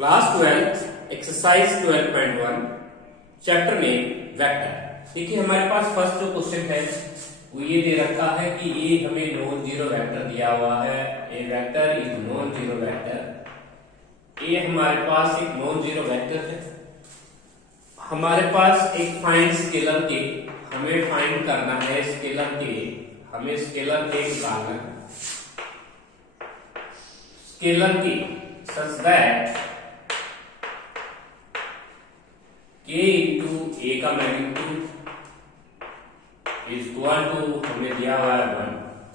Class 12 exercise 12.1 chapter name vector. देखिए हमारे पास first जो क्वेश्चन है वो ये दे रखा है कि ए हमें नॉन जीरो वेक्टर दिया हुआ है। A vector is non zero vector. ए हमारे पास एक नॉन जीरो वेक्टर है। हमारे पास एक फाइंड स्केलर के, हमें फाइंड करना है स्केलर के, हमें स्केलर के निकालना है। स्केलर की such that k into a का मैग्नीट्यूड इज इक्वल टू हमें दिया हुआ है 1।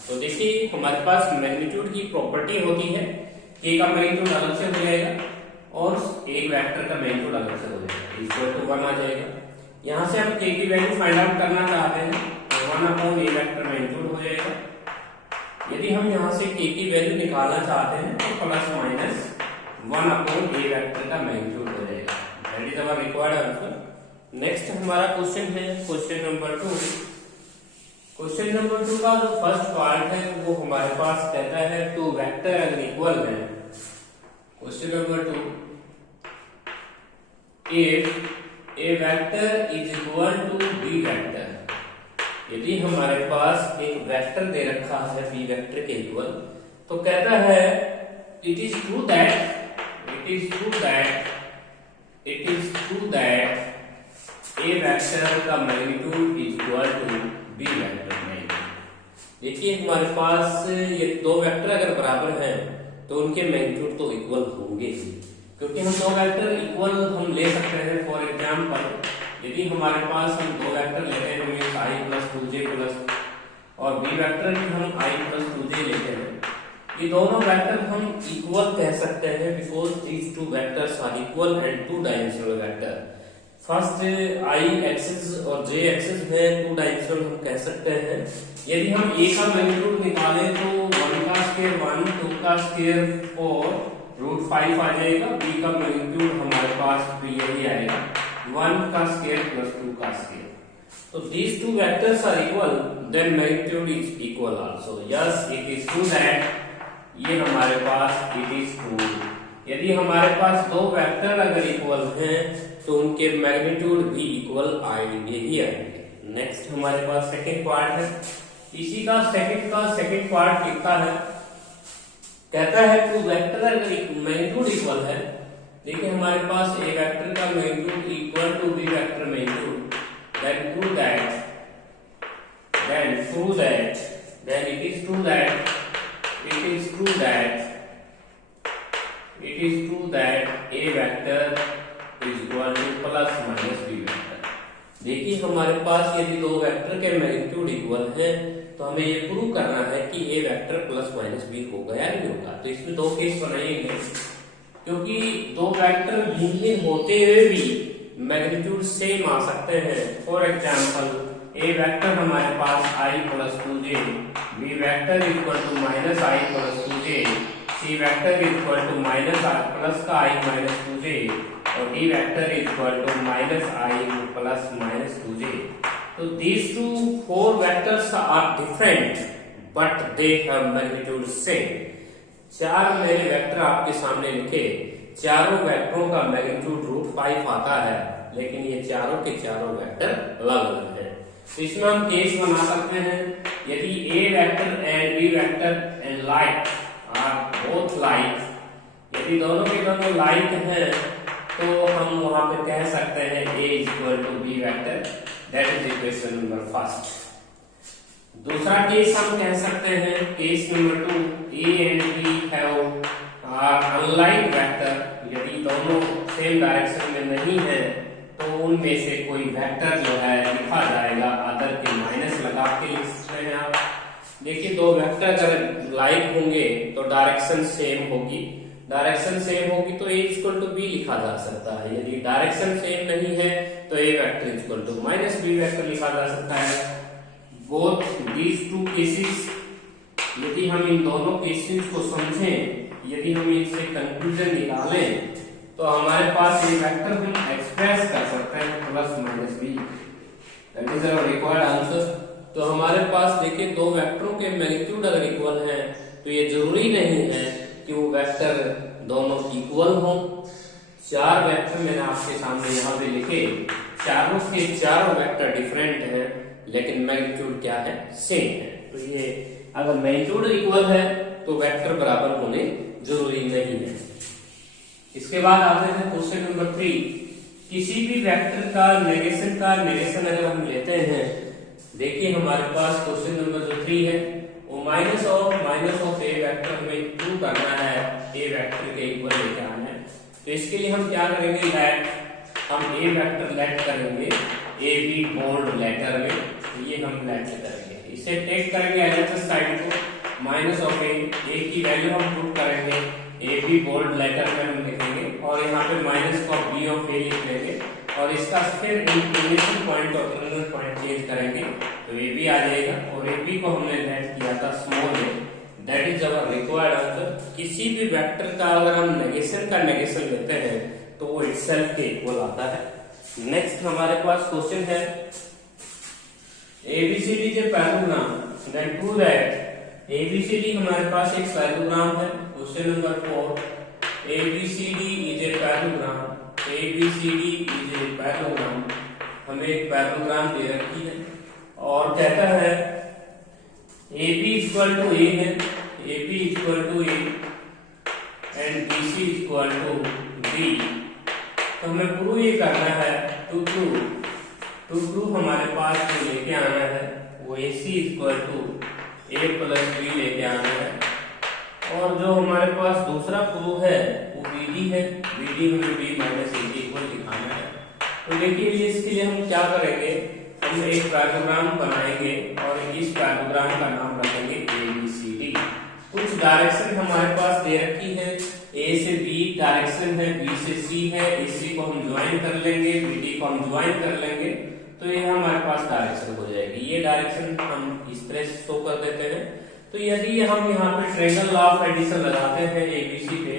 तो देखिए हमारे पास मैग्नीट्यूड की प्रॉपर्टी होती है k का मैग्नीट्यूड अलग से हो जाएगा और एक वेक्टर का मैग्नीट्यूड अलग से हो जाएगा, इक्वल टू 1 आ जाएगा। यहाँ से हम k की वैल्यू फाइंड आउट करना चाहते हैं तो 1 अपॉन a वेक्टर मैग्नीट्यूड हो जाएगा। यदि हम यहाँ से k की वैल्यू निकालना चाहते हैं तो plus minus 1 upon a vector का मैग्नीट्यूड हो जाएगा। That is our required answer. Next हमारा क्वेश्चन है क्वेश्चन नंबर 2। क्वेश्चन नंबर 2 का जो फर्स्ट पार्ट है वो हमारे पास कहता है टू वेक्टर अगर इक्वल है। Question number 2, if A vector is equal to B vector. यदि हमारे पास एक वेक्टर दे रखा है बी वेक्टर के इक्वल, तो कहता है it is true that A vector का magnitude is equal to B vector magnitude. देखिए हमारे पास ये दो वेक्टर अगर बराबर हैं तो उनके मैग्नीट्यूड तो इक्वल होंगे ही, क्योंकि हम दो वेक्टर इक्वल हम ले सकते हैं। फॉर एग्जांपल यदि हमारे पास हम दो वेक्टर लेते हैं means i plus 2j plus और b वेक्टर भी हम i प्लस 2j लेते हैं, ये दोनों वेक्टर हम इक्वल कह सकते हैं because these two vectors are equal and two dimensional vector. First i axis और j एक्सिस में टू डायमेंशनल हम कह सकते हैं। यदि हम a का मैग्नीट्यूड निकालें तो 1 का स्क्वायर 1, 2 का स्क्वायर 4, √5 आ जाएगा। b का मैग्नीट्यूड हमारे पास तो यही आएगा 1 का स्क्वायर प्लस 2 का स्क्वायर। तो these two vectors are equal, then magnitude is equal also. Yes, it is true that ये हमारे पास it is true। यदि हमारे पास दो वेक्टर अगर इक्वल हैं तो उनके मैग्नीट्यूड भी इक्वल आएंगे ही आएंगे। नेक्स्ट हमारे पास सेकंड पार्ट है। इसी का सेकंड पार्ट लिखता है, कहता है टू वेक्टर अगर मैग्नीट्यूड इक्वल है। देखिए हमारे पास ए वेक्टर का magnitude equal to B vector magnitude, then it is true that a vector is equal to plus minus b vector। देखिए हमारे पास यदि दो वेक्टर के मैग्नीट्यूड इक्वल है तो हमें ये प्रूव करना है कि a vector plus minus b होगा या नहीं होगा। तो इसमें दो केस बनाएंगे, क्योंकि दो वेक्टर भिन्न होते हुए भी मैग्नीट्यूड सेम आ सकते हैं। फॉर एग्जांपल ए वेक्टर हमारे पास i plus 2j, B vector equal to minus i plus 2j, C vector equal to minus plus का i माइनस 2j और D vector equal to minus i plus minus 2j। तो these two four vectors are different but they have magnitude same. चार मेरे vector आपके सामने लिखे, चारों वेक्टरों का मैग्नीट्यूड √5 आता है, लेकिन ये चारों के चारों वेक्टर अलग अलग हैं। तो इसमें हम केस बना सकते हैं यदि A vector and B vector and like are both like, यदि दोनों के दोनों लाइक हैं तो हम वहां पे कह सकते हैं A equal to B vector. That is equation number first. दूसरा केस हम कह सकते हैं case number 2, A and B have unlike vector. यदि दोनों सेम डायरेक्शन में नहीं है तो उनमें से कोई वेक्टर जो है लिखा जाएगा अदर के माइनस लगा के लिख सकते हैं आप। देखिए दो वेक्टर अगर लाइक होंगे तो डायरेक्शन सेम होगी, डायरेक्शन सेम होगी तो a इक्वल टू b लिखा जा सकता है। यदि डायरेक्शन सेम नहीं है तो a vector equal to minus b vector लिखा जा सकता है। बोथ दीज टू केसेस, यदि हम इन दोनों केसेस को समझें, यदि हम इनसे कंक्लूजन निकालें तो हमारे पास ये वेक्टर हम एक्सप्रेस कर सकते हैं plus minus B. That is our required answer. तो हमारे पास देखिए दो वेक्टरों के मैग्नीट्यूड अगर इक्वल हैं तो ये जरूरी नहीं है कि वो वेक्टर दोनों इक्वल हों। चार वेक्टर मैंने आपके सामने यहाँ पे लिखे, चारों के चारों वेक्टर डिफरेंट हैं लेकिन मैग्नीट्यूड क्या है, सेम है। तो ये अगर मैग्नीट्यूड इक्वल है तो वेक्टर बराबर होने जरूरी नहीं है। इसके बाद आते हैं क्वेश्चन नंबर 3। किसी भी वेक्टर का नेगेशन अगर हम लेते हैं, देखिए हमारे पास क्वेश्चन नंबर जो 3 है वो माइनस ऑफ ए वेक्टर हमें प्रूव करना है, ए वेक्टर के इक्वल लेके आना है। तो इसके लिए हम क्या करेंगे, लेट हम ए वेक्टर लेट करेंगे ए बी बोल्ड लेटर में, ये हम लेट करेंगे, इसे टेक करेंगे एलएचएस साइड को, माइनस ऑफ ए की वैल्यू हम प्रूव करेंगे ए बी बोल्ड लेटर में हम लिखेंगे और यहाँ पे माइनस ऑफ बी ऑफ ए लिख लेंगे और इसका फिर इंक्लिनेशन पॉइंट और टर्मिनल पॉइंट चेंज करेंगे तो ए बी आ जाएगा और ए बी को हमने लेट किया था स्मॉल में, that is our required answer. किसी भी वेक्टर का अगर हम नेगेशन लेते हैं तो वो इटसेल्फ के इक्वल आता है। नेक्स्ट हमारे पास क्वेश्चन है एबीसीडी के parallelogram, then prove that ABCD हमारे पास एक पैराग्राम है। Question number 4, ABCD is a parallelogram, ABCD is a parallelogram, हमें एक पैराग्राम दे रखी है और कहता है AB इक्वल टू ए है, AB equal to A and BC equal to B। तो हमें प्रूव ये करना है, टू प्रूव हमारे पास जो लेके आना है वो AC equal to A plus B लेके आना है और जो हमारे पास दूसरा प्रूव है वो BD है, BD हमें B माइनस AC इक्वल दिखाना है। तो देखिए इसके लिए हम क्या करेंगे, हम एक पैराग्राम बनाएंगे और इस पैराग्राम का नाम रखेंगे ABCD। कुछ डायरेक्शन हमारे पास दे रखी है, A से B डायरेक्शन है, B से C है, AC को हम ज्वाइन कर लेंगे, BD को हम ज्वाइन कर लेंगे तो ये हमारे पास डायरेक्शन हो जाएगी। ये डायरेक्शन हम इस तरह से शो कर देते हैं। तो यदि हम यहाँ पे ट्रायंगल लॉ ऑफ एडिशन लगाते हैं ABC पे,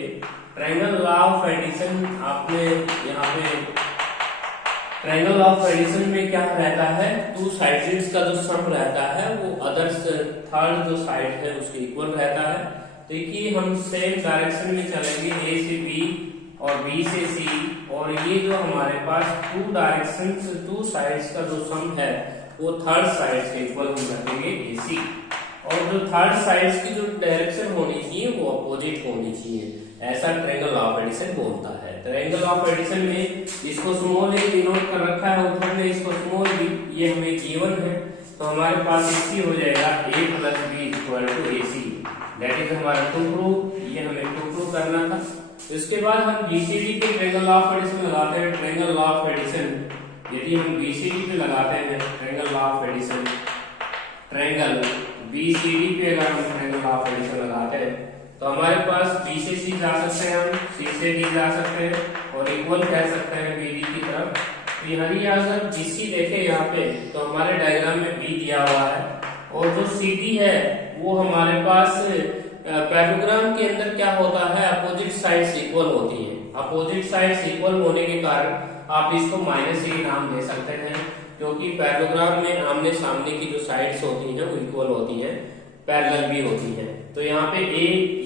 ट्रायंगल लॉ ऑफ एडिशन आपने यहाँ पे ट्रायंगल ऑफ एडिशन में क्या रहता है, टू साइड्स का जो सम रहता है वो अदर्स थर्ड जो साइड है उसके इक्वल रहता है। देखिए हम सेम डायरेक्शन में चलेंगे, A से B और B से C और ये जो हमारे पास टू डायरेक्शंस टू साइड्स का जो सम है वो थर्ड साइड के इक्वल हम रखेंगे AC और जो थर्ड साइड्स की जो डायरेक्शन होनी चाहिए वो अपोजिट होनी चाहिए, ऐसा ट्रायंगल ऑफ एडिशन बोलता है। ट्रायंगल ऑफ एडिशन में इसको स्मॉल ए डिनोट कर रखा है, ऊपर में इसको स्मॉल बी, ये हमें गिवन है तो हमारे पास इसी हो जाएगा A plus B equal to AC, that is हमारा टू प्रूव, ये हमें टू प्रूव करना था। इसके बाद हम BCD पे ट्रायंगल ऑफ एडिशन लगाते हैं। ट्रायंगल लॉ ऑफ एडिशन यदि हम BCD पे लगाते हैं triangle law of addition, triangle BCD पे अगर हम ट्रायंगल लॉ ऑफ एडिशन लगाते हैं तो हमारे पास B से C जा सकते हैं, हम C से D जा सकते हैं और इक्वल कह सकते हैं BD की तरफ। तो यदि अगर BC देखें यहाँ पे तो हमारे डायग्राम में B दिया हुआ है और जो CD है वो हमारे पास पैराग्राम के अंदर क्या होता है, अपोजिट साइड्स इक्वल होती है। अपोजिट साइड्स इक्वल होने के कारण आप इसको माइनस A नाम दे सकते हैं क्योंकि पैराग्राम में आमने सामने की जो साइड्स होती हैं वो इक्वल होती हैं, पैरेलल भी होती हैं। तो यहाँ पे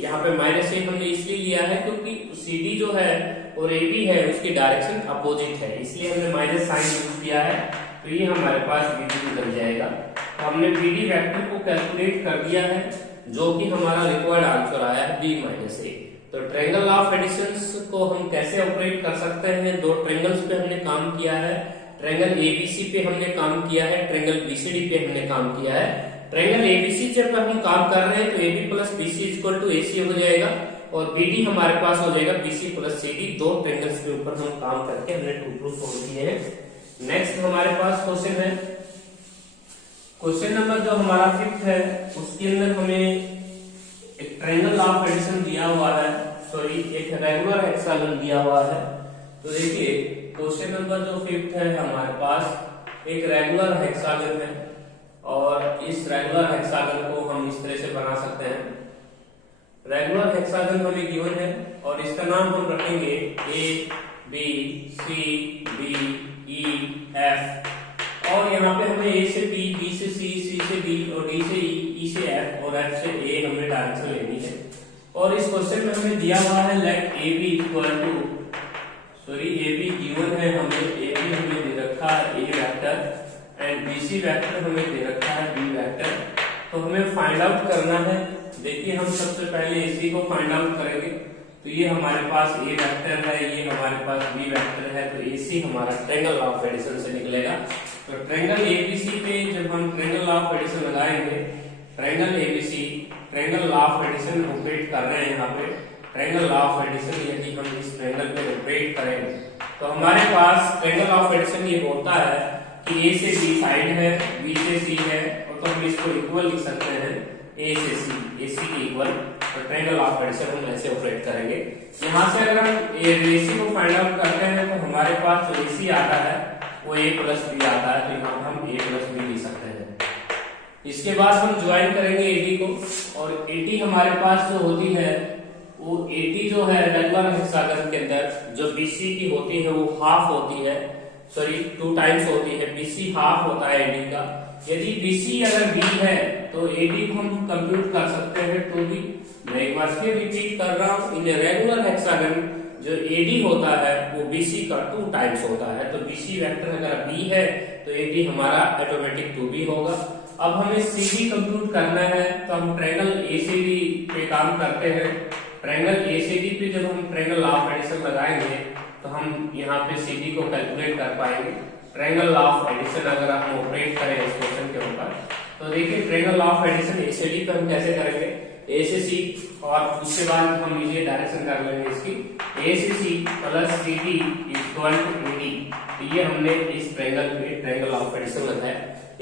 यहाँ पे माइनस A हमने इसलिए लिया है क्योंकि CD जो है और AB है उसकी डायरेक्शन अपोजिट है, इसलिए हमने माइनस साइन यूज किया है। तो ये हमारे पास BD निकल जाएगा। तो हमने BD वेक्टर को कैलकुलेट कर दिया है जो कि हमारा रिक्वायर्ड आंसर आया है B माइनस A। तो ट्रायंगल ऑफ एडिशंस को हम कैसे ऑपरेट कर सकते हैं, दो ट्रायंगल्स पे हमने काम किया है, ट्रायंगल ABC पे हमने काम किया है, ट्रायंगल BCD पे हमने काम किया है। ट्रायंगल ABC जब हम काम कर रहे हैं तो AB plus BC equal to AC हो जाएगा और BD हमारे पास हो जाएगा BC प्लस CD। दो ट्रायंगल्स के ऊपर हम काम करके हमने टू प्रूफ सोल्व किए हैं। नेक्स्ट हमारे पास क्वेश्चन है, क्वेश्चन नंबर जो हमारा 5th है उसके अंदर हमें एक ट्रायंगल ऑफ एडिशन दिया हुआ है, सॉरी एक रेगुलर हेक्सागन दिया हुआ है। तो देखिए क्वेश्चन नंबर जो 5th है हमारे पास एक रेगुलर हेक्सागन है और इस रेगुलर हेक्सागन को हम इस तरह से बना सकते हैं। रेगुलर हेक्सागन हमें गिवन है और इसका नाम हम रखेंगे A B C D E F और यहाँ पे हमें A से B, B से C, C से D और D से E से F और F से A हमें डायरेक्शन लेनी है। और इस क्वेश्चन में हमें दिया हुआ है let AB equal to sorry A B given है हमें, ए बी हमें दे रखा है A vector and B C vector हमें दे रखा है बी वेक्टर। तो हमें फाइंड आउट करना है। देखिए हम सबसे पहले इसी को फाइंड आउट करेंगे। तो ये हमारे पास ए वेक्टर है, ये हमारे पास बी वेक्टर है, तो एसी हमारा ट्रायंगल लॉ ऑफ एडिशन से निकलेगा। तो ट्रायंगल एबीसी पे जब हम ट्रायंगल लॉ ऑफ एडिशन लगाएंगे, triangle ABC triangle law of addition operate कर रहे हैं यहाँ पे। ट्रायंगल लॉ ऑफ एडिशन यदि हम इस ट्रायंगल पे ऑपरेट करेंगे तो हमारे पास ट्रायंगल लॉ ऑफ एडिशन ये होता है कि ए से बी साइड है, बी से सी है, और तो हम इसको इक्वल लिख सकते हैं ए से सी, ए सी के इक्वल। तो ट्रायंगल लॉ ऑफ एडिशन हम ऐसे ऑपरेट करेंगे। यहाँ से अगर हम एसी को फाइंड आउट करते हैं तो हमारे पास जो एसी आता है वो ए प्लस बी आता है, तो यहाँ पर हम ए प्लस बी लिख सकते हैं। इसके बाद हम ज्वाइन करेंगे एडी को, और एडी हमारे पास जो होती है वो एडी जो है रेगुलर हेक्सागन के अंदर जो बीसी की होती है वो हाफ होती है, सॉरी 2 टाइम्स होती है, बीसी हाफ होता है एडी का। यदि बीसी अगर बी है तो एडी को हम कंप्यूट कर सकते हैं 2b। मैं एक बार फिर रिपीट कर रहा हूँ, इन रेगुलर हेक्सागन जो एडी होता है वो बीसी का 2 टाइम्स होता है। तो बीसी वेक्टर अगर बी है तो एडी हमारा ऑटोमेटिक 2b होगा। अब हमें सीडी कंप्यूट करना है, तो हम ट्रायंगल एसीडी पे काम करते हैं। ट्रायंगल एसीडी पे जब हम ट्रायंगल लॉ ऑफ एडिशन लगाएंगे तो हम यहाँ पे सीडी को कैलकुलेट कर पाएंगे। ट्रायंगल लॉ ऑफ एडिशन अगर हम ऑपरेट करें इस क्वेश्चन के ऊपर, तो देखिए triangle law of addition ACD पे हम कैसे करेंगे, ए से सी, और उसके बाद हम ये डायरेक्शन कर लेंगे इसकी, ए से C plus C D equal to AD. तो ये हमने इस ट्रायंगल पे ट्रायंगल लॉ ऑफ एडिशन लगाया।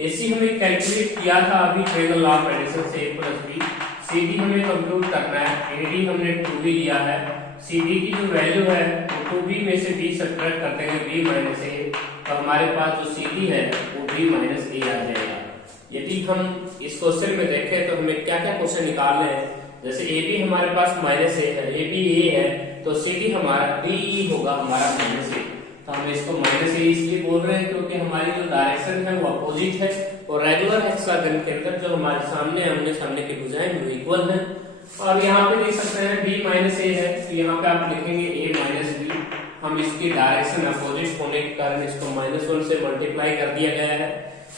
एसी हमने कैलकुलेट किया था अभी ट्रायंगल लॉ ऑफ एडिशन से ए प्लस बी। सीडी हमें कंप्यूट करना है, एडी हमने 2b लिया है, सीडी की जो वैल्यू है वो 2b में से b सब्ट्रैक्ट कर देंगे b माइनस ए, तो हमारे पास जो सीडी है वो b माइनस ए आ जाएगा। यदि हम इस क्वेश्चन में देखें तो हमें क्या क्या क्वेश्चन निकालने हैं, जैसे ए बी हमारे पास माइनस ए है, ए बी ए है, तो सीडी हमारा डी होगा हमारा माइनस ए। तो हम इसको माइनस ए इसलिए बोल रहे हैं क्योंकि हमारी जो डायरेक्शन है वो अपोजिट है, और रेगुलर हेक्सागन के अंदर जो हमारे सामने आमने सामने की भुजाएं वो इक्वल है। और यहाँ पे लिख सकते हैं b माइनस ए है, तो यहाँ पे आप लिखेंगे a माइनस बी। हम इसकी डायरेक्शन अपोजिट होने के कारण इसको -1 से मल्टीप्लाई कर दिया गया है।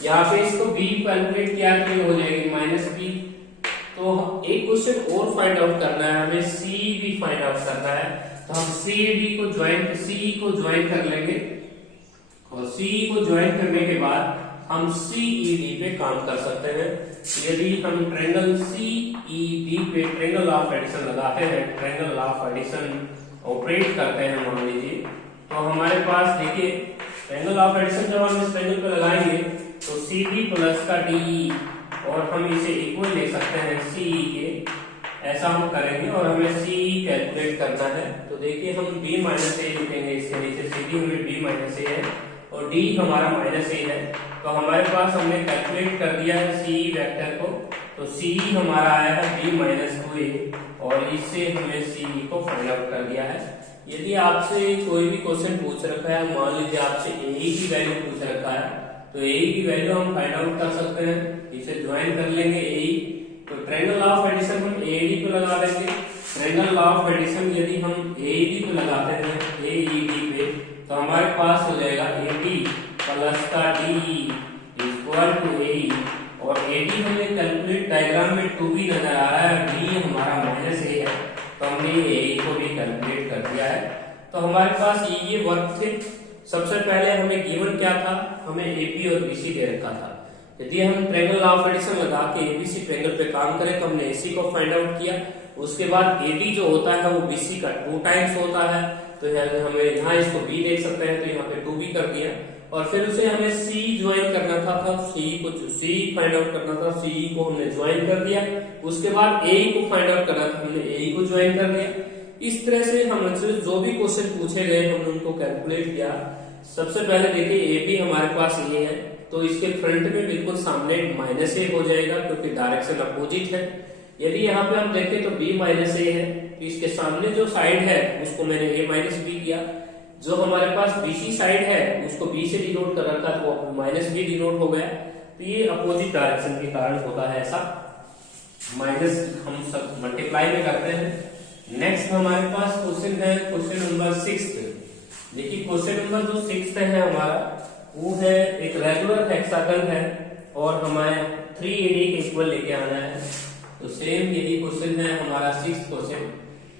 यहाँ पे इसको b कैलकुलेट किया तो ये हो जाएगी माइनस बी। तो एक क्वेश्चन और फाइंड आउट करना है हमें, सी भी फाइंड आउट करना है। तो हम सी डी को ज्वाइन कर लेंगे, और सी को ज्वाइन करने के बाद हम सीईडी पे काम कर सकते हैं। यदि हम ट्रायंगल सीईडी पे ट्रायंगल लॉ ऑफ एडिशन लगाते हैं, triangle law of addition operate करते हैं मान लीजिए, तो हमारे पास देखिए ट्रायंगल लॉ ऑफ एडिशन जब हम इस ट्रायंगल पे लगाएंगे तो CD प्लस का DE, और हम इसे इक्वल ले सकते हैं CE के, ऐसा हम करेंगे। और हमें CE कैलकुलेट करना है, तो देखिए हम b माइनस ए लिखेंगे इसके नीचे, CD हमें b माइनस ए है और d हमारा माइनस ए है। तो हमारे पास हमने कैलकुलेट कर दिया है CE वेक्टर को, तो CE हमारा आया है b माइनस 2a, और इससे हमने CE को फाइंड आउट कर दिया है। यदि आपसे कोई भी क्वेश्चन पूछ रखा है, मान लीजिए आपसे AE की वैल्यू पूछ रखा है, तो AE की वैल्यू हम फाइंड आउट कर सकते हैं, इसे ज्वाइन कर लेंगे AE। तो ट्रायंगल लॉ ऑफ एडिशन हम AED पे लगा देंगे। ट्रायंगल लॉ ऑफ एडिशन यदि हम AED पे लगाते हैं, AED पे, तो हमारे पास हो जाएगा AD प्लस का DE इक्वल टू AE, और AD हमें कैलकुलेट डायग्राम में 2b नजर आ रहा है, D हमारा माइनस ए है, तो हमने AE को भी कैलकुलेट कर दिया है। तो हमारे पास ये वर्क थे। सबसे पहले हमें गिवन क्या था, हमें AP और BC दे रखा था। यदि हम ट्रायंगल लॉ ऑफ एडिशन लगा के ABC ट्रायंगल पे काम करें तो हमने AC को फाइंड आउट किया। उसके बाद AD जो होता है वो BC का 2 टाइम्स होता है, तो हमें यहाँ इसको B देख सकते हैं, तो यहाँ पे 2b कर दिया। और फिर उसे हमें C ज्वाइन करना था, C फाइंड आउट करना था, CE को हमने ज्वाइन कर दिया। उसके बाद AE को फाइंड आउट करना था, हमने AE को ज्वाइन कर दिया। इस तरह से हमसे जो भी क्वेश्चन पूछे गए हमने उनको कैलकुलेट किया। सबसे पहले देखिए AB हमारे पास ये है, तो इसके फ्रंट में बिल्कुल सामने माइनस ए हो जाएगा क्योंकि डायरेक्शन अपोजिट है। यदि यहाँ पे हम देखें तो b माइनस ए है, तो इसके सामने जो साइड है उसको मैंने a माइनस बी किया। जो हमारे पास BC साइड है उसको b से डिनोट कर रखा, तो वो माइनस बी डिनोट हो गया। तो ये अपोजिट डायरेक्शन के कारण होता है ऐसा, माइनस हम सब मल्टीप्लाई में करते हैं। नेक्स्ट हमारे पास क्वेश्चन है क्वेश्चन नंबर 6। देखिए क्वेश्चन नंबर जो 6 है हमारा, वो है एक रेगुलर हेक्सागन है और हमें 3AD के इक्वल लेके आना है। तो सेम यही क्वेश्चन है हमारा 6th क्वेश्चन।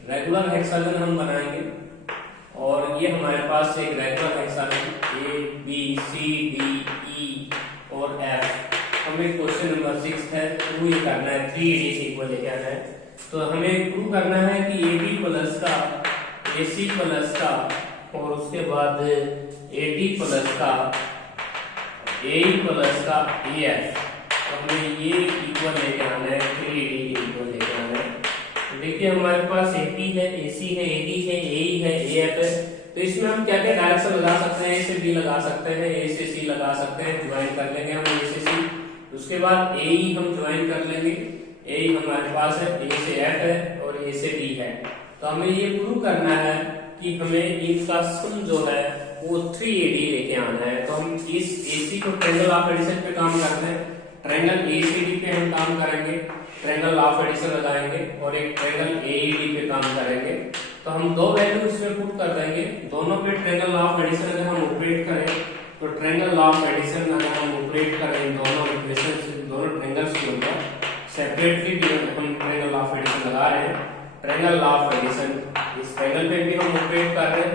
रेगुलर हेक्सागन हम बनाएंगे और ये हमारे पास एक रेगुलर हेक्सागन ABCDE और F, हमें क्वेश्चन नंबर 6 है, प्रूव ये करना है 3AD के इक्वल लेके आना है। तो हमें प्रूव करना है कि AB प्लस का AC प्लस का और उसके बाद AD प्लस का AE प्लस का AF, तो हमें ये इक्वल लेके आना है, 3AD के इक्वल लेके आना है। तो देखिए हमारे पास AP है, AC है, AD है, AE है, AF है। तो इसमें हम क्या क्या डायरेक्शन लगा सकते हैं? A से B लगा सकते हैं, A से C लगा सकते हैं, ज्वाइन कर लेंगे हम A से C। उसके बाद AE हम ज्वाइन कर लेंगे, AE हमारे पास है, A से F है और A से D है। तो हमें ये प्रूव करना है कि हमें इनका सम जो है वो 3AD लेके आना है। तो हम इस AC को ट्रायंगल ऑफ एडिशन पे काम करते हैं, ट्रायंगल ACD पे हम काम करेंगे, ट्रायंगल ऑफ एडिशन लगाएंगे और एक ट्रायंगल AED पे काम करेंगे। तो हम दो वैल्यू इसमें पुट कर देंगे, दोनों पे ट्रायंगल ऑफ एडिशन अगर हम ऑपरेट करें तो ट्रायंगल ऑफ एडिशन अगर हम ऑपरेट करें दोनों इक्वेशन से, दोनों ट्रायंगल्स के ऊपर सेपरेटली हम ट्रायंगल ऑफ एडिशन लगा रहे हैं। ट्रायंगल ऑफ एडिशन इस ट्रायंगल पे भी हम ऑपरेट कर रहे हैं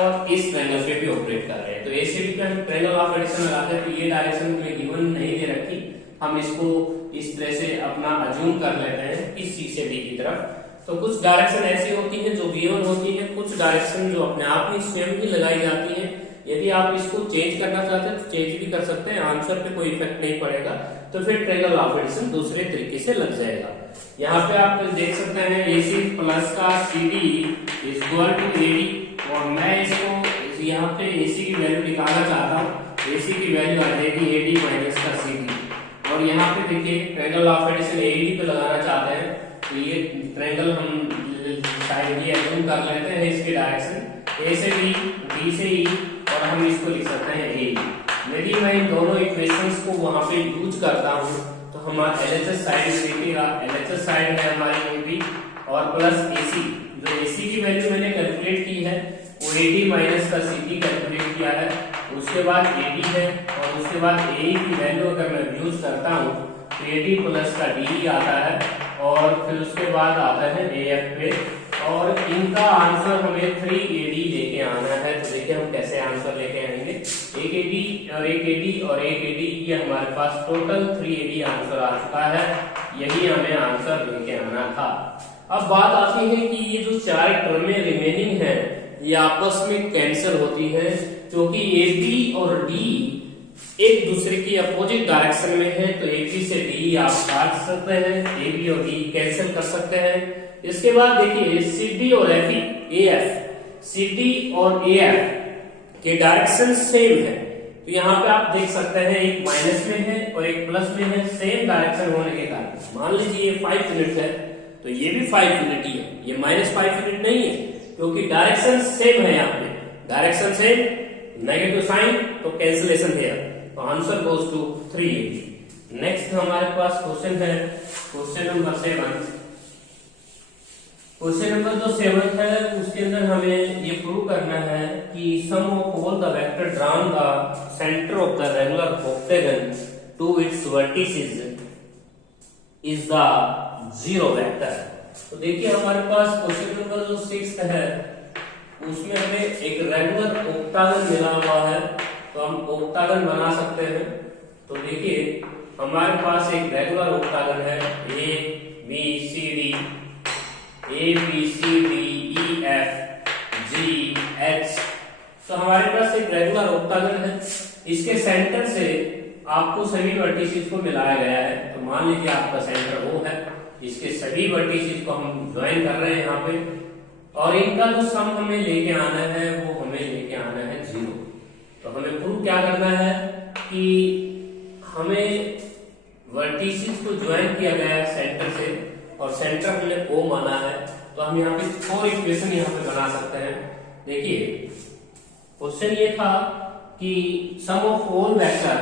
और इस ट्रायंगल पे भी ऑपरेट कर रहे हैं। तो ACD पे हम ट्रायंगल ऑफ एडिशन लगाते हैं, तो ये डायरेक्शन हमें गिवन नहीं दे रखी, हम इसको इस तरह से अपना अज्यूम कर लेते हैं कि C से D की तरफ। तो कुछ डायरेक्शन ऐसी होती हैं जो गिवन होती हैं, कुछ डायरेक्शन जो अपने आप ही स्वयं ही लगाई जाती हैं। यदि आप इसको चेंज करना चाहते हैं तो चेंज भी कर सकते हैं, आंसर पे कोई इफेक्ट नहीं पड़ेगा। तो फिर ट्रायंगल ऑफ एडिशन दूसरे तरीके से लग जाएगा। यहाँ पे आप देख सकते हैं AC प्लस का CD is equal to AD और मैं इसको यहाँ पे AC की वैल्यू निकालना चाहता हूँ। AC की वैल्यू आ जाएगी AD माइनस का CD और यहाँ पे देखिए ट्रायंगल ऑफ एडिशन AED पे लगाना चाहते हैं, तो ये ट्रायंगल हम शायद ये अज्यूम कर लेते हैं इसके डायरेक्शन A से B, D से E और हम इसको लिख सकते हैं AE। यदि मैं इन दोनों इक्वेशंस को वहां पे यूज करता हूँ तो हमारा LHS साइड देखिएगा, LHS साइड है हमारी AB और प्लस AC, जो AC की वैल्यू मैंने कैलकुलेट की है वो AD माइनस का CD कैलकुलेट किया है, उसके बाद AD है और उसके बाद AE की वैल्यू अगर मैं यूज करता हूँ तो AD प्लस का DE आता है और फिर उसके बाद आता है AF पे और इनका आंसर हमें 3AD लेके आना है। तो देखिए हम कैसे आंसर लेके आएंगे, एक AD और एक AD और एक AD, ये हमारे पास टोटल 3AD आंसर आ चुका है, यही हमें आंसर लेके आना था। अब बात आती है कि ये जो चार टर्में रिमेनिंग है ये आपस में कैंसिल होती है, क्योंकि AB और D एक दूसरे की अपोजिट डायरेक्शन में है। तो AB से D आप काट सकते हैं, AB और D कैंसिल कर सकते हैं। इसके बाद देखिए CD और AF, CD और AF के डायरेक्शन सेम है। तो यहाँ पे आप देख सकते हैं एक माइनस में है और एक प्लस में है, सेम डायरेक्शन होने के कारण मान लीजिए ये 5 यूनिट है तो ये भी 5 यूनिट ही है, ये -5 यूनिट नहीं है, क्योंकि डायरेक्शन सेम है। यहाँ पे डायरेक्शन सेम, नेगेटिव साइन, तो कैंसिलेशन है। तो answer goes to 3AD। Next हमारे पास क्वेश्चन है क्वेश्चन नंबर 7। क्वेश्चन नंबर जो 7 है उसके अंदर हमें ये प्रूव करना है कि sum of all the vector drawn the centre of the regular octagon to its vertices is the zero vector. तो देखिए हमारे पास क्वेश्चन नंबर जो 6 है उसमें हमें एक रेगुलर ऑक्टागन मिला हुआ है, तो हम ऑक्टागन बना सकते हैं। तो देखिए हमारे पास एक रेगुलर ऑक्टागन है ABCD EF G H। तो हमारे पास एक रेगुलर ऑक्टागन है, इसके सेंटर से आपको सभी वर्टिसेस को मिलाया गया है। तो मान लीजिए आपका सेंटर वो है, इसके सभी वर्टिसेस को हम ज्वाइन कर रहे हैं यहाँ पे, और इनका जो सम हमें लेके आना है वो हमें लेके आना है 0। तो हमें प्रूव क्या करना है कि हमें वर्टिसेस को ज्वाइन किया गया है सेंटर से और सेंटर हमने O माना है। तो हम यहाँ पे 4 इक्वेशन यहाँ पे बना सकते हैं। देखिए क्वेश्चन ये था कि sum of all vector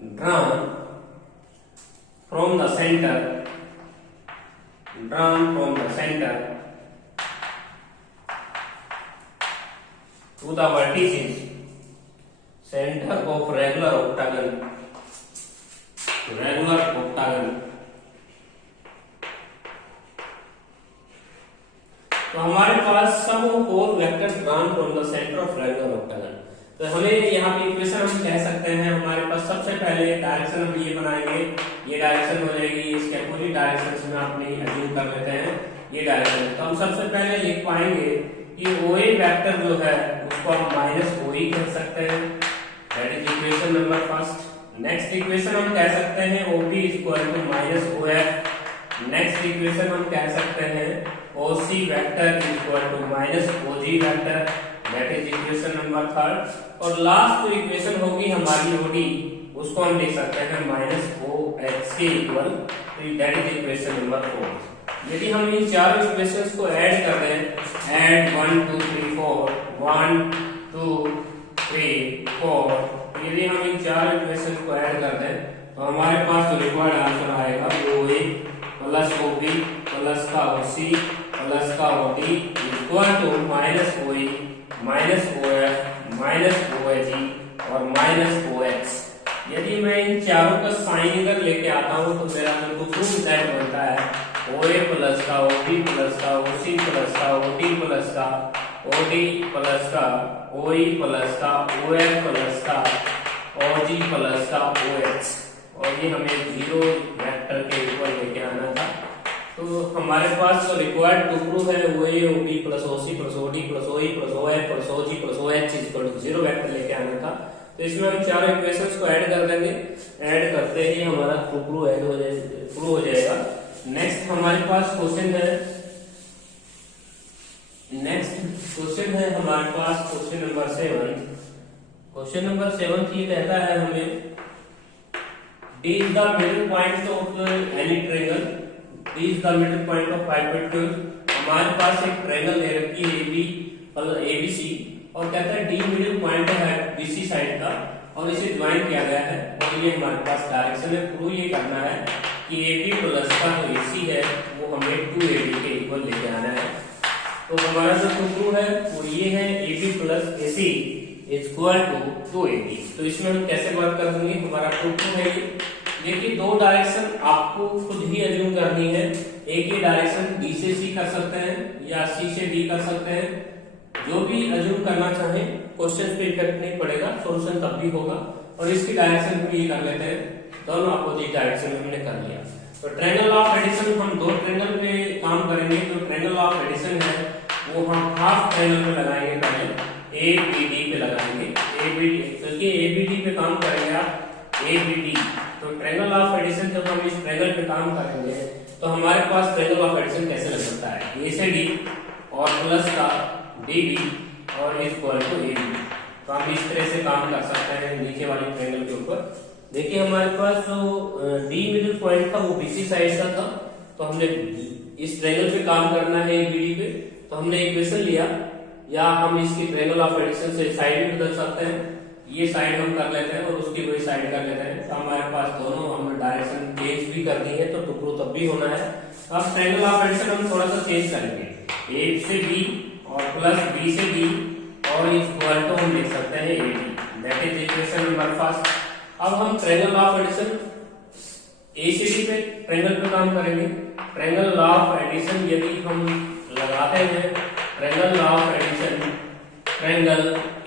drawn from the center drawn from the center to the vertices center of regular octagon तो हमारे पास sum of four vectors drawn from the centre of regular octagon. तो हमें यहाँ पे इक्वेशन हम कह सकते हैं, हमारे पास सबसे पहले डायरेक्शन हम ये बनाएंगे, ये डायरेक्शन हो जाएगी, इसके अपोजिट डायरेक्शन में अपने अज्यूम कर लेते हैं ये डायरेक्शन। तो हम सबसे पहले लिख पाएंगे कि OA वेक्टर जो है उसको हम माइनस OE कह सकते हैं, that is equation number first. Next equation हम कह सकते हैं OP equal to minus OF। Next equation हम कह सकते हैं OC vector equal to minus OG vector, that is equation number third. और लास्ट जो इक्वेशन होगी हमारी OD, उसको हम लिख सकते हैं माइनस OH के equal, that is equation number four. यदि हम इन चारों इक्वेशंस को ऐड कर दें, ऐड 1 2 3 4 1 2 3 4, यदि हम इन चार इक्वेशंस को ऐड कर दें तो हमारे पास जो रिक्वायर्ड आंसर आएगा OA प्लस OB प्लस का OC प्लस का OD equal to minus OE minus OF minus OG और माइनस OH। यदि मैं इन चारों का साइन इधर लेके आता हूँ तो मेरा जो प्रूफ दैट बनता है OA प्लस का OB प्लस का OC प्लस का OD प्लस का OD प्लस का OE प्लस का OF प्लस का OG प्लस का OH, और ये हमें जीरो वेक्टर के इक्वल लेके आना था। तो हमारे पास जो रिक्वायर्ड टू प्रूफ है OA OB plus OC plus OD plus OE plus OF plus OG plus OH equal to zero vector लेके आना था। तो इसमें हम चारों इक्वेशंस को ऐड कर देंगे, ऐड करते ही हमारा प्रूफ ऐड हो जाएगा। नेक्स्ट हमारे पास क्वेश्चन है, हमारे पास क्वेश्चन नंबर 7। क्वेश्चन नंबर 7 ये कहता है हमें D is the middle point of any triangle, D is the middle point of hypotenuse। हमारे पास एक ट्रायंगल दे रखी है ABC और कहता है D मिडिल पॉइंट है BC साइड का और इसे ज्वाइन किया गया है, और ये हमारे पास डायरेक्शन है। प्रूव ये करना है कि AB प्लस का जो AC है वो हमें 2AD के इक्वल लेके आना है। तो हमारा जो प्रूफ है वो ये है AB plus AC equal to 2AD। तो इसमें हम कैसे वर्क करेंगे, हमारा प्रूफ है ये। देखिए दो डायरेक्शन आपको खुद ही अज्यूम करनी है, एक ही डायरेक्शन B से C कर सकते हैं या C से D कर सकते हैं, जो भी अज्यूम करना चाहे, क्वेश्चन पे इफेक्ट नहीं पड़ेगा, सॉल्यूशन तब भी होगा। और इसकी डायरेक्शन भी ये कर लेते हैं, दोनों अपोजिट डायरेक्शन हमने कर लिया। तो ट्रायंगल ऑफ एडिशन हम दो ट्रायंगल पे काम करेंगे। जो ट्रायंगल ऑफ एडिशन है वो हम हाफ ट्रायंगल पे लगाएंगे, पहले ABD पे लगाएंगे। ABD क्योंकि ABD पे काम करेंगे आप ABD। तो ट्रायंगल ऑफ एडिशन जब हम इस ट्रायंगल पे काम करेंगे तो हमारे पास ट्रायंगल ऑफ एडिशन कैसे लग सकता है, A से D और प्लस का DB और इक्वल टू AB। तो हम इस तरह से काम कर सकते हैं नीचे वाले ट्रायंगल के ऊपर। देखिए हमारे पास जो D मिडिल पॉइंट था वो BC साइड का था, तो हमने इस ट्रायंगल पे काम करना है ABD पे, तो हमने इक्वेशन लिया, या हम इसकी ट्रायंगल ऑफ एडिशन से साइड भी बदल सकते हैं। ये साइड हम कर लेते हैं और उसकी वही साइड कर लेते हैं। तो हमारे पास दोनों हमने डायरेक्शन चेंज भी कर दी है, तो टुकड़ों तब भी होना है। अब ट्रायंगल ऑफ एडिशन हम थोड़ा सा चेंज करेंगे, A से B और प्लस B से D और इक्वल टू हम लिख सकते हैं AD, that is equation number first. अब हम ट्रायंगल ऑफ एडिशन A से D पे ट्रायंगल पे काम करेंगे। ट्रायंगल ऑफ एडिशन यदि हम लगाते हैं, triangle of addition triangle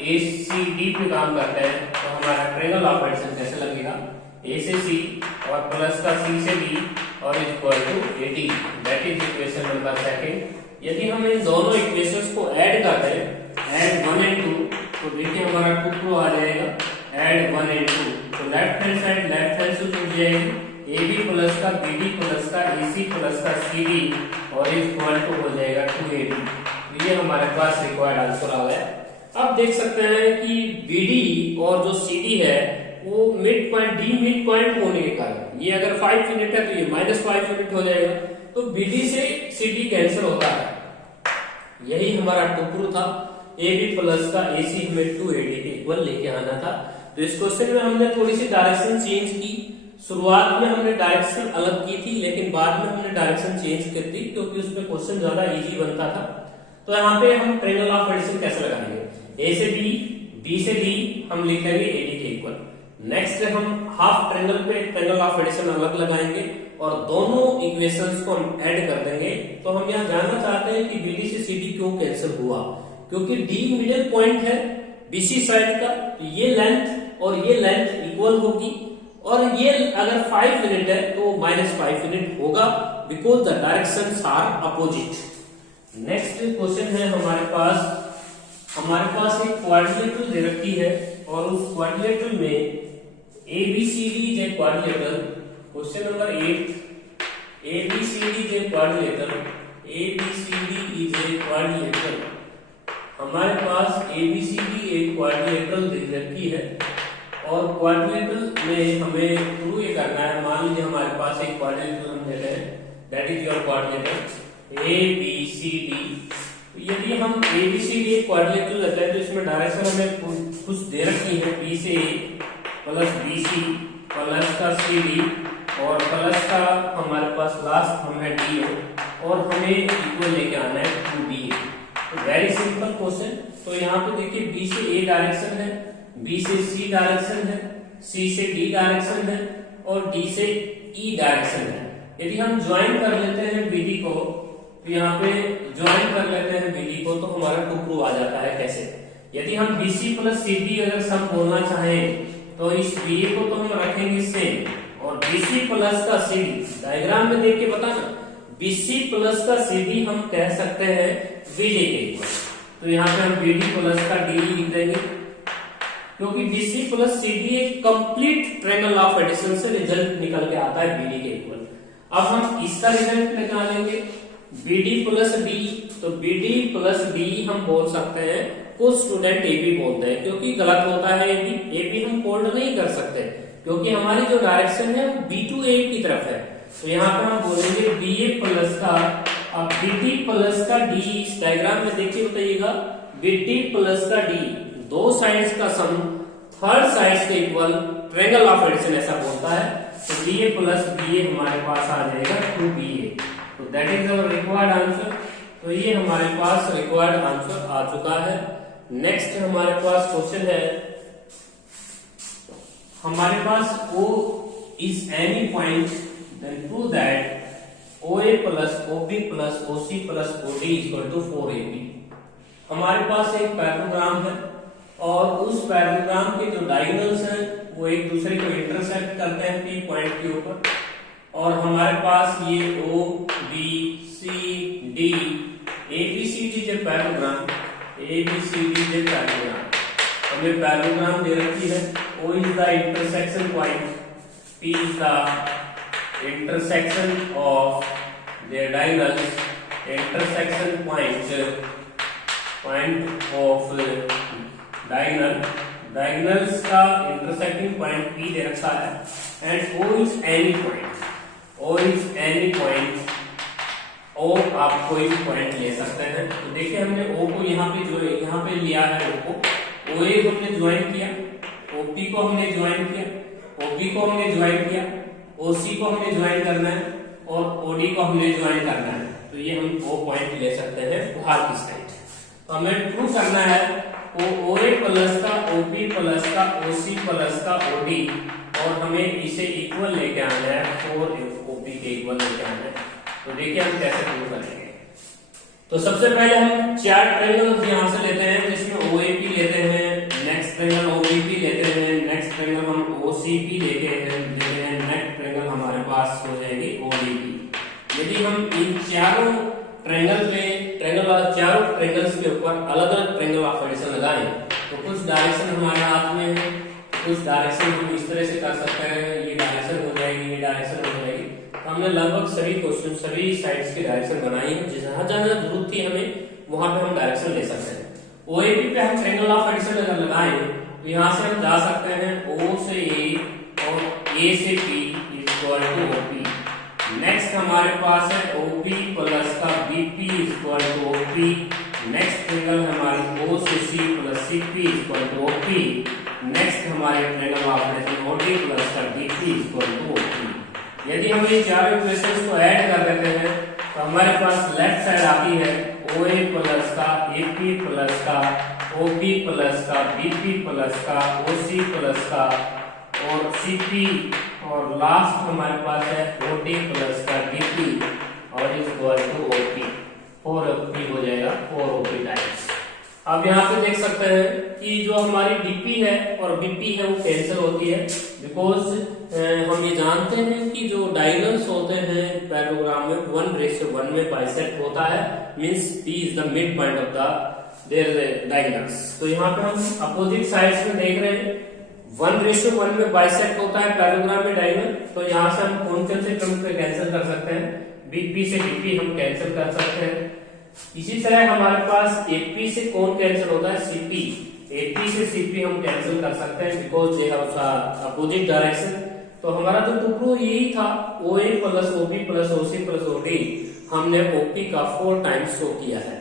ACD पे काम करते हैं, तो हमारा ट्रायंगल ऑफ एडिशन कैसे लगेगा, A से C और प्लस का C से D और equal to AD, that is equation number second. यदि हम इन दोनों इक्वेशंस को ऐड कर दें, ऐड 1 and 2, तो देखिए हमारा 2 आ जाएगा, ऐड 1 and 2, तो लेफ्ट हैंड साइड से जुड़ जाएगी, AB प्लस का BD प्लस का AC प्लस का CD और इक्वल टू हो जाएगा 2AD। ये हमारे पास रिक्वायर्ड आंसर आ गया। अब देख सकते हैं कि BD और जो CD है वो mid point D mid point होने के कारण ये अगर 5 यूनिट है तो ये -5 यूनिट हो जाएगा, तो BD से CD कैंसिल होता है। यही हमारा टुकड़ू था, AB प्लस का AC हमें 2AD के इक्वल लेके आना था। तो इस क्वेश्चन में हमने थोड़ी सी डायरेक्शन चेंज की, शुरुआत में हमने डायरेक्शन अलग की थी, लेकिन बाद में हमने डायरेक्शन चेंज कर दी क्योंकि उसमें क्वेश्चन ज्यादा इजी बनता था। तो यहाँ पे हम ट्रायंगल ऑफ एडिशन कैसे लगाएंगे, ए से बी, बी से डी हम लिख लेंगे एडी के इक्वल। नेक्स्ट हम हाफ ट्रायंगल पे ट्रायंगल ऑफ एडिशन अलग लगाएंगे और दोनों इक्वेशंस को हम ऐड कर देंगे। तो हम यहाँ जानना चाहते हैं कि बीडी से सीडी क्यों कैंसिल हुआ, क्योंकि डी मिडिल पॉइंट है बीसी साइड का, तो ये लेंथ और ये लेंथ इक्वल होगी, और ये अगर 5 यूनिट है तो -5 यूनिट होगा, because the directions are opposite. Next question है हमारे पास एक क्वाड्रिलेटरल दे रखी है और उस क्वाड्रिलेटरल में ABCD is a quadrilateral. Question number 8, ABCD is a quadrilateral, ABCD is a quadrilateral. हमारे पास ABCD एक क्वाड्रिलेटरल दे रखी है और क्वाड्रिलेटरल में हमें प्रूव ये करना है। मान लीजिए हमारे पास एक क्वाड्रिलेटरल हम ले रहे हैं, that is your quadrilateral ABCD। यदि हम ABCD एक क्वाड्रिलेटरल लेते हैं तो इसमें डायरेक्शन हमें कुछ दे रखी है, B से A प्लस BC प्लस का CD और प्लस का हमारे पास लास्ट हमें DA और हमें इक्वल लेके आना है 2BA। तो वेरी सिंपल क्वेश्चन। तो यहाँ पे देखिए B से A डायरेक्शन है, B से C डायरेक्शन है, C से D डायरेक्शन है और D से E डायरेक्शन है। यदि हम ज्वाइन कर लेते हैं BD को, तो यहाँ पे ज्वाइन कर लेते हैं BD को तो हमारा टू प्रूव आ जाता है। कैसे, यदि हम BC प्लस CD अगर सम बोलना चाहें तो इस BA को तो हम रखेंगे सेम और BC प्लस का CD डायग्राम में देख के बताना, BC प्लस का CD हम कह सकते हैं BD के इक्वल। तो यहाँ पे हम BD प्लस का DE लिख देंगे क्योंकि BC प्लस CD एक कंप्लीट ट्रायंगल ऑफ एडिशन से रिजल्ट निकल के आता है BD के इक्वल। अब हम इसका रिजल्ट निकालेंगे BD प्लस D, तो BD प्लस D हम बोल सकते हैं, कुछ स्टूडेंट AB बोलते हैं क्योंकि गलत होता है। AB हम फोल्ड नहीं कर सकते क्योंकि हमारी जो डायरेक्शन है वो B to A की तरफ है। तो यहाँ पे हम बोलेंगे BA प्लस का, अब BD प्लस का D इस डायग्राम में देखिए बताइएगा, BD प्लस का D दो साइड्स का सम थर्ड साइड्स के इक्वल ट्रायंगल ऑफ एडिशन ऐसा बोलता है। तो BA प्लस BA हमारे पास आ जाएगा 2BA। तो that is our required answer. तो ये हमारे पास रिक्वायर्ड आंसर आ चुका है। नेक्स्ट हमारे पास क्वेश्चन है, हमारे पास O is any point then prove that OA plus OB plus OC plus OD is equal to 4AB। हमारे पास एक पैराग्राम है और उस पैराग्राम के जो डायगोनल्स हैं वो एक दूसरे को इंटरसेक्ट करते हैं P पॉइंट के ऊपर, और हमारे पास ये O B C D ABCD जो पैराग्राम, ABCD जो पैराग्राम हमें पैराग्राम दे रखी है। O is the intersection point, P is the intersection of their diagonals, intersection point of diagonals का intersecting point P दे रखा है, and O is any point, O is any point, O आप कोई भी पॉइंट ले सकते हैं। तो देखिए हमने O को यहाँ पे लिया है, O को OA को हमने ज्वाइन किया, OP को हमने ज्वाइन किया, OB को हमने ज्वाइन किया, OC को हमने ज्वाइन करना है और OD को हमने ज्वाइन करना है। तो ये हम O पॉइंट ले सकते हैं बाहर की साइड। तो हमें प्रूव करना है OA प्लस का OP प्लस का OC प्लस का OD और हमें इसे इक्वल लेके आना है, 4OP के इक्वल लेके आना है। तो देखिए हम कैसे प्रूव करेंगे। तो सबसे पहले हम चार ट्रायंगल्स यहां से लेते हैं जिसमें OAP लेते हैं, नेक्स्ट ट्रायंगल OBP लेते हैं, नेक्स्ट ट्रायंगल हम OCP लेते हैं, नेक्स्ट ट्रायंगल हमारे पास हो जाएगी ODP। यदि हम इन चारों ट्रायंगल्स के ऊपर अलग अलग ट्रायंगल ऑफ एडिशन लगाएं तो कुछ डायरेक्शन हमारे हाथ में है, कुछ डायरेक्शन हम इस तरह से कर सकते हैं, ये डायरेक्शन हो जाएगी, ये डायरेक्शन हो जाएगी। तो हमने लगभग सभी क्वेश्चन सभी साइड्स की डायरेक्शन बनाई है, जहां जहां जरूरत थी हमें वहां पे हम डायरेक्शन ले सकते हैं। OAP पे हम ट्रायंगल ऑफ एडिशन अगर लगाएं तो यहां से हम जा सकते हैं O से A और A से P equal to OP। Next हमारे पास है OP प्लस का BP equal to OP। Next triangle हमारी O से C plus CP equal to OP। Next हमारे ट्रायंगल ऑपरेशन OD प्लस का DP इक्वल टू OP। यदि हम ये चार इक्वेशंस को ऐड कर देते हैं तो हमारे पास लेफ्ट साइड आती है OA प्लस का AP प्लस का OP प्लस का BP प्लस का OC प्लस का और CP और लास्ट हमारे पास है OD प्लस का DP और इक्वल टू OP। 4OP हो जाएगा 4OP टाइम्स। अब यहाँ पे देख सकते हैं कि जो हमारी DP है और BP है वो कैंसिल होती है, बिकॉज हम ये जानते हैं कि जो डायगोनल्स होते हैं पैरेललोग्राम में 1:1 में बाइसेक्ट होता है, means P is the mid point of the their diagonals. तो यहाँ पे हम अपोजिट साइड्स में देख रहे हैं 1:1 में बाइसेक्ट होता है पैरेललोग्राम में डायगोनल। तो यहाँ से हम कौन से टर्म पे कैंसिल कर सकते हैं, BP से DP हम कैंसिल कर सकते हैं। इसी तरह हमारे पास AP से कौन कैंसिल होता है, CP। AP से CP हम कैंसिल कर सकते हैं because they have opposite direction. तो हमारा तो टुकड़ो यही था OA plus OP plus OC plus OD, हमने OP का 4 टाइम्स शो किया है।